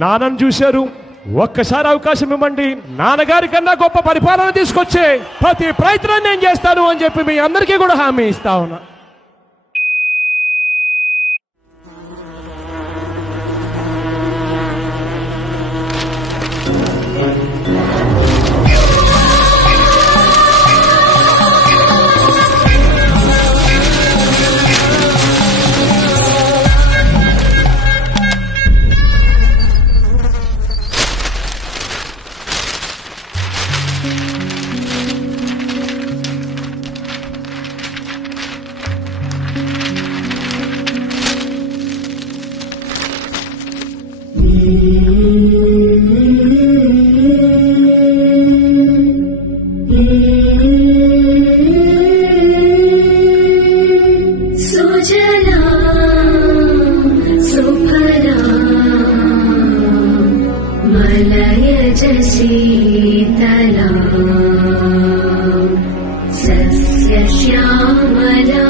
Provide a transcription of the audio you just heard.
నాన్నను చూశారు. ఒక్కసారి అవకాశం ఇవ్వండి, నాన్నగారి కన్నా గొప్ప పరిపాలన తీసుకొచ్చే ప్రతి ప్రయత్నం నేను చేస్తాను అని చెప్పి మీ అందరికీ కూడా హామీ ఇస్తా ఉన్నా. सुजला सुफला मलयज शीतला सस्य श्यामला